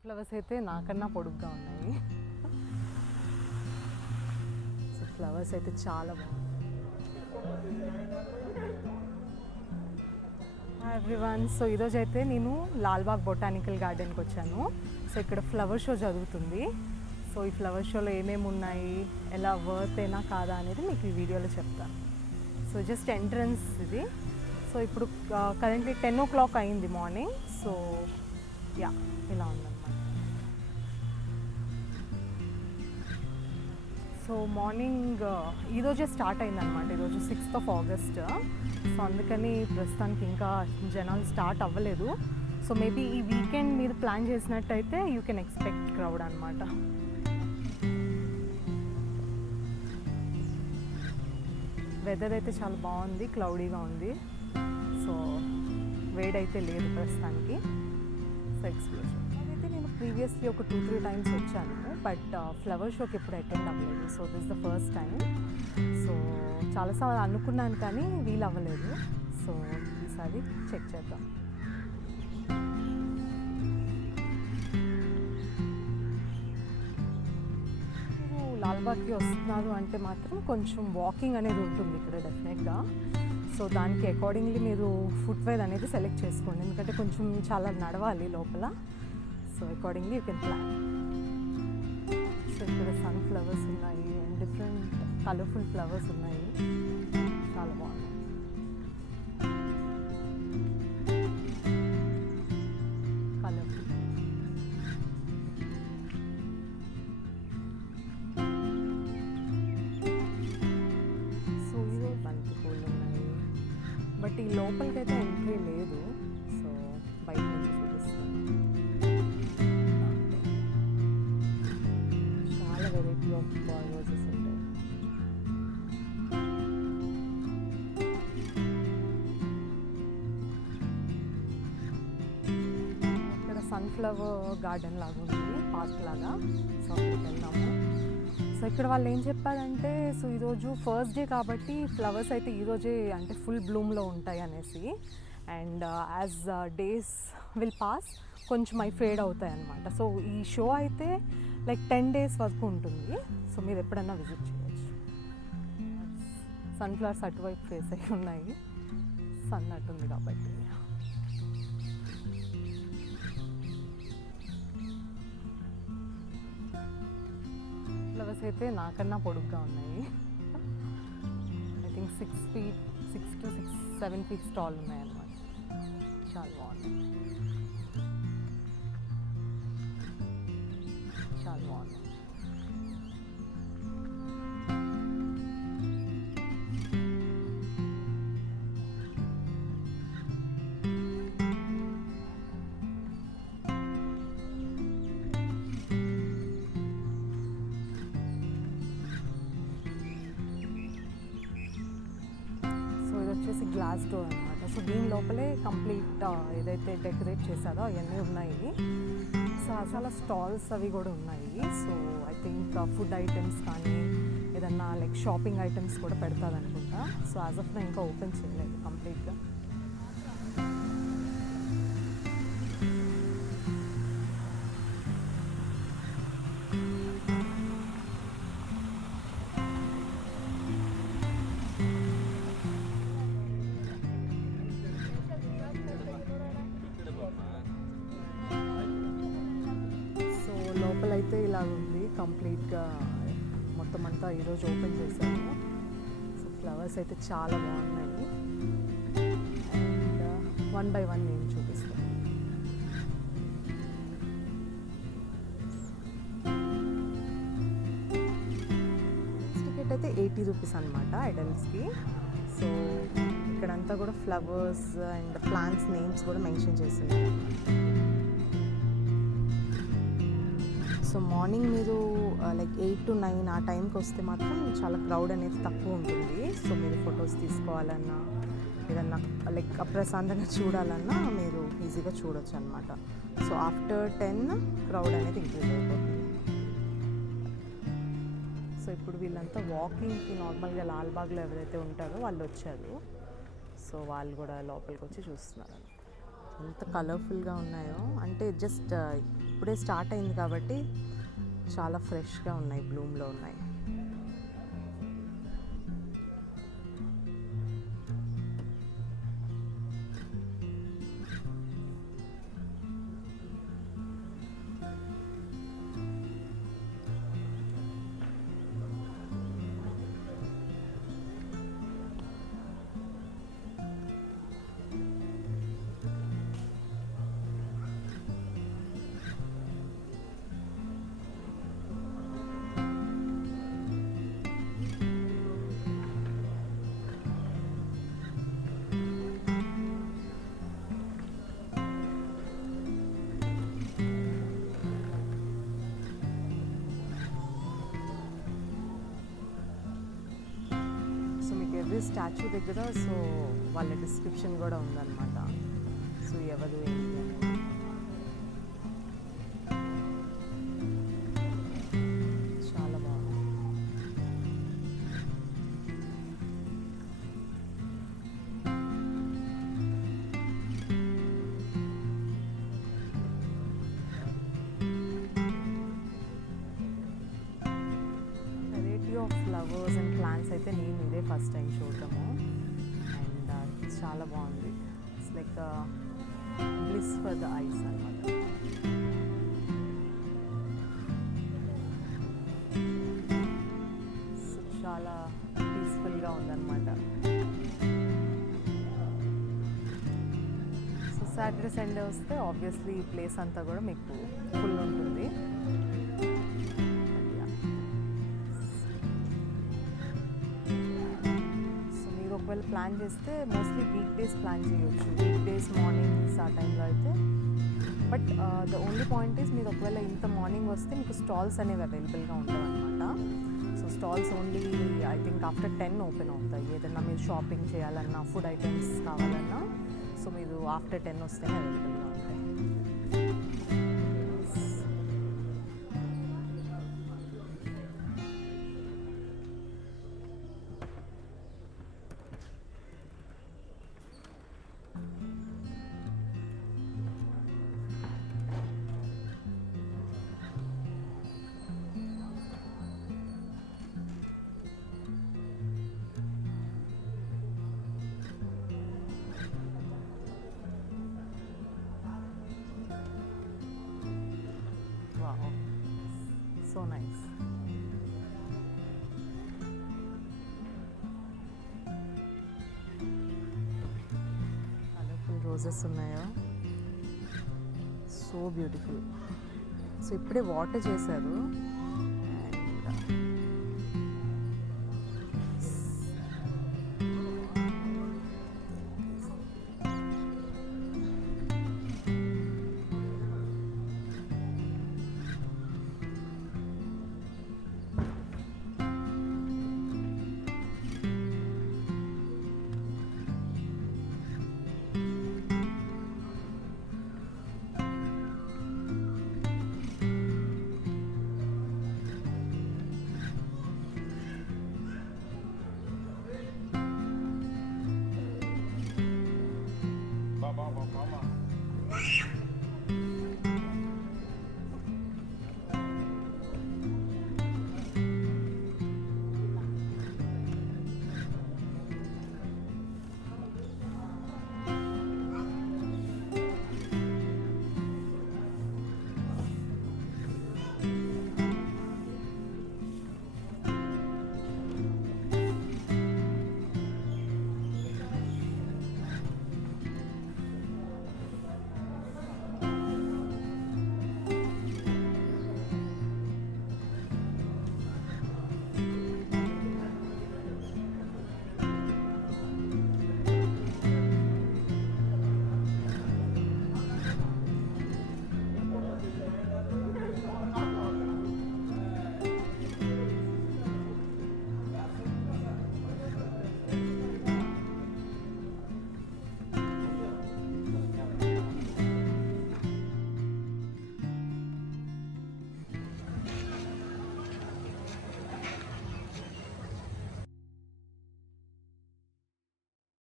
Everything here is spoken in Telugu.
సన్ఫ్లవర్స్ అయితే నాకన్నా పొడుగ్గా ఉన్నాయి. సో ఫ్లవర్స్ అయితే చాలా బాగున్నాయి. Hi everyone. సో ఈరోజు అయితే నేను లాల్బాగ్ బొటానికల్ గార్డెన్కి వచ్చాను. సో ఇక్కడ ఫ్లవర్ షో జరుగుతుంది. సో ఈ ఫ్లవర్ షోలో ఏమేమి ఉన్నాయి, ఎలా వర్త్ అయినా కాదా అనేది మీకు ఈ వీడియోలో చెప్తాను. సో జస్ట్ ఎంట్రన్స్ ఇది. సో ఇప్పుడు కరెంట్లీ 10 o'clock అయింది మార్నింగ్. సో యా ఇలా ఉందన్నమాట. సో మార్నింగ్ ఈరోజే స్టార్ట్ అయిందనమాట. ఈరోజు 6th August. సో అందుకని ప్రస్తుతానికి ఇంకా జనాలు స్టార్ట్ అవ్వలేదు. సో మేబీ ఈ వీకెండ్ మీరు ప్లాన్ చేసినట్టయితే యూ కెన్ ఎక్స్పెక్ట్ క్రౌడ్ అనమాట. వెదర్ అయితే చాలా బాగుంది, క్లౌడీగా ఉంది. సో వేడైతే లేదు ప్రస్తుతానికి. సో ఎక్స్ప్లోర్ అయితే నేను ప్రీవియస్లీ ఒక 2-3 times వచ్చాను, బట్ ఫ్లవర్ షోకి ఎప్పుడు అటెండ్ అవ్వలేదు. So this the first time. So చాలాసార్లు అనుకున్నాను కానీ వీలు అవ్వలేదు. సో ఈసారి చెక్ చేద్దాం. మీరు లాల్బాగ్కి వస్తున్నారు అంటే మాత్రం కొంచెం వాకింగ్ అనేది ఉంటుంది ఇక్కడ డెఫినెట్గా. సో దానికి అకార్డింగ్లీ మీరు ఫుట్వేర్ అనేది సెలెక్ట్ చేసుకోండి, ఎందుకంటే కొంచెం చాలా నడవాలి లోపల. So accordingly you can plan. So ఇక్కడ సన్ఫ్లవర్స్ ఉన్నాయి అండ్ డిఫరెంట్ కలర్ఫుల్ ఫ్లవర్స్ ఉన్నాయి, చాలా బాగున్నాయి. కలర్ఫుల్. సో ఇవే బంతి పూలు ఉన్నాయి, బట్ ఈ లోపలికైతే ఎంట్రీ లేదు. సో బయట నుంచి చూపిస్తాను. చాలా వెరైటీ ఆఫ్ రోజెస్ ఉంటాయి. ఇక్కడ సన్ఫ్లవర్ గార్డెన్ లాగా ఉంది, పార్క్ లాగా. సో అక్కడికి వెళ్దాము. సో ఇక్కడ వాళ్ళు ఏం చెప్పారంటే, సో ఈరోజు ఫస్ట్ డే కాబట్టి ఫ్లవర్స్ అయితే ఈరోజే అంటే ఫుల్ బ్లూమ్లో ఉంటాయి అనేసి, and as days will pass కొంచెం అవి ఫేడ్ అవుతాయి అన్నమాట. సో ఈ షో అయితే లైక్ 10 days వరకు ఉంటుంది. సో మీరు ఎప్పుడన్నా విజిట్ చేయొచ్చు. సన్ఫ్లవర్స్ అటువైపు ఫేస్ అయి ఉన్నాయి, సన్ అటుంది కాబట్టి. ఫ్లవర్స్ అయితే నాకన్నా పొడుగ్గా ఉన్నాయి. I think 6 to 7 feet tall ఉన్నాయి అన్నమాట. చాలా బాగున్నాయి, చాలా బాగున్నాయి. వచ్చేసి గ్లాస్ డోర్ అనమాట. సో దీని లోపలే కంప్లీట్ ఏదైతే డెకరేట్ చేశారో అవన్నీ ఉన్నాయి. సో అసలు స్టాల్స్ అవి కూడా ఉన్నాయి. So I think food items కానీ ఏదన్నా లైక్ షాపింగ్ ఐటమ్స్ కూడా పెడతారు అనుకుంటా. సో యాజ్ ఆఫ్ నా ఇంకా ఓపెన్ చేయలేదు కంప్లీట్గా. లోపలైతే ఇలా ఉంది కంప్లీట్గా, మొత్తం అంతా ఈరోజు ఓపెన్ చేశాను. సో ఫ్లవర్స్ అయితే చాలా బాగున్నాయి, అండ్ 1 by 1 నేను చూపిస్తాను. టికెట్ అయితే 80 rupees అనమాట అడల్ట్స్కి. సో ఇక్కడంతా కూడా ఫ్లవర్స్ అండ్ ప్లాంట్స్ నేమ్స్ కూడా మెన్షన్ చేసింది. సో మార్నింగ్ మీరు లైక్ 8 to 9 ఆ టైంకి వస్తే మాత్రం చాలా క్రౌడ్ అనేది తక్కువ ఉంటుంది. సో మీరు ఫొటోస్ తీసుకోవాలన్నా ఏదన్నా లైక్ ప్రశాంతంగా చూడాలన్నా మీరు ఈజీగా చూడొచ్చు అనమాట. సో ఆఫ్టర్ 10 క్రౌడ్ అనేది ఇంక్రీజ్ అయిపోతుంది. సో ఇప్పుడు వీళ్ళంతా వాకింగ్కి నార్మల్గా లాల్బాగ్లో ఎవరైతే ఉంటారో వాళ్ళు వచ్చారు. సో వాళ్ళు కూడా లోపలికి వచ్చి చూస్తున్నారు. ఎంత కలర్ఫుల్గా ఉన్నాయో, అంటే జస్ట్ ఇప్పుడే స్టార్ట్ అయింది కాబట్టి చాలా ఫ్రెష్గా ఉన్నాయి, బ్లూమ్లో ఉన్నాయి. ఎవ్రీ స్టాచ్యూ దగ్గర సో వాళ్ళ డిస్క్రిప్షన్ కూడా ఉందన్నమాట. సో ఎవరు ఏంటి అనేది. చాలా బాగుంది. Variety of flowers and plants అయితే నేను ఇదే ఫస్ట్ టైం చూడటము. అండ్ చాలా బాగుంది. It's like bliss for the ice అనమాట. సో చాలా పీస్ఫుల్గా ఉందన్నమాట. సో సాటర్డే సండే వస్తే ఆబ్వియస్లీ ఈ ప్లేస్ అంతా కూడా మీకు ఫుల్ ఉంటుంది. ఒకవేళ ప్లాన్ చేస్తే మోస్ట్లీ వీక్ డేస్ ప్లాన్ చేయొచ్చు. వీక్ డేస్ మార్నింగ్స్ ఆ టైంలో అయితే. But the only point is మీరు ఒకవేళ ఇంత మార్నింగ్ వస్తే మీకు స్టాల్స్ అనేవి అవైలబుల్గా ఉంటాయి అనమాట. So stalls only I think after 10 open అవుతాయి. ఏదైనా మీరు షాపింగ్ చేయాలన్నా, ఫుడ్ ఐటమ్స్ కావాలన్నా సో మీరు ఆఫ్టర్ 10 వస్తేనే అవైలబుల్గా ఉంటాయి. Wow, so nice. Colourful roses ఉన్నాయో, సో బ్యూటిఫుల్. సో ఇప్పుడే వాటర్ చేశారు.